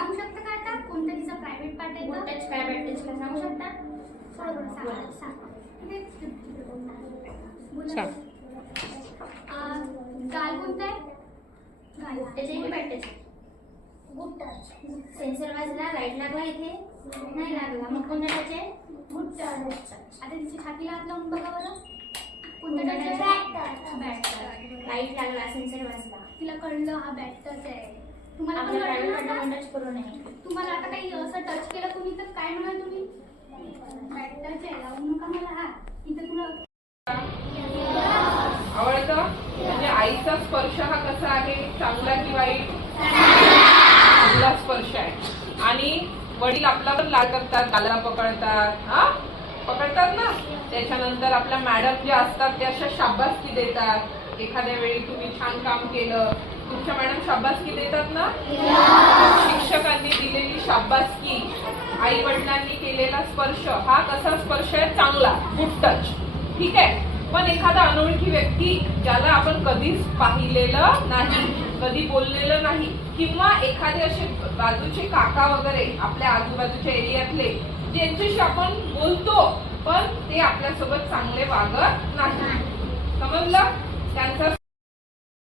सांगू शकता का आता कोणता तिचा प्रायव्हेट पार्ट आहे? टच काय बॅड टच काय सांगू शकता? गाल कोणता आहे? त्याचे की bad touch? Good touch. Sensor वाजला, लाईट लागला इथे नाही लागला, मग कोणता टच आहे? Good touch. आता तिची छातीला हात लावून बघा बरं. कोणता टच आहे? Bad touch. लाईट लागला, सेन्सर वाजला. तिला कळलं हा बॅड टच आहे. तुम्हाला पण आपल्या कळलं प्रायव्हेट ना? टच करू नये. तुम्हाला आता काही असं टच केलं तुम्ही तर काय म्हणाल तुम्ही? बॅड टच आहे, लावू नका मला हात. इथे तुला आवडतं? म्हणजे आईचा स्पर्श हा कसा आहे? चांगला की वाईट? चांगला स्पर्श आहे. आणि वडील आपला पण लाड करतात, गाला पकडतात, पकडतात ना. त्याच्यानंतर आपल्या मॅडम ज्या असतात त्या अशा शाबासकी देतात. एखाद्या वेळी तुम्ही छान काम केलं, तुमच्या मॅडम शाबासकी देतात ना. शिक्षकांनी दिलेली शाबासकी, आई वडिलांनी केलेला स्पर्श हा कसा स्पर्श आहे? चांगला, गुड टच. ठीक आहे. पण एखादा अनोळखी व्यक्ती ज्याला आपण कधीच पाहिलेलं नाही, कधी बोललेलं नाही, किंवा एखादे असे बाजूचे काका वगैरे आपल्या आजूबाजूच्या एरियातले ज्यांच्याशी आपण बोलतो पण ते आपल्यासोबत चांगले वागत नाही, समजलं? त्यांचा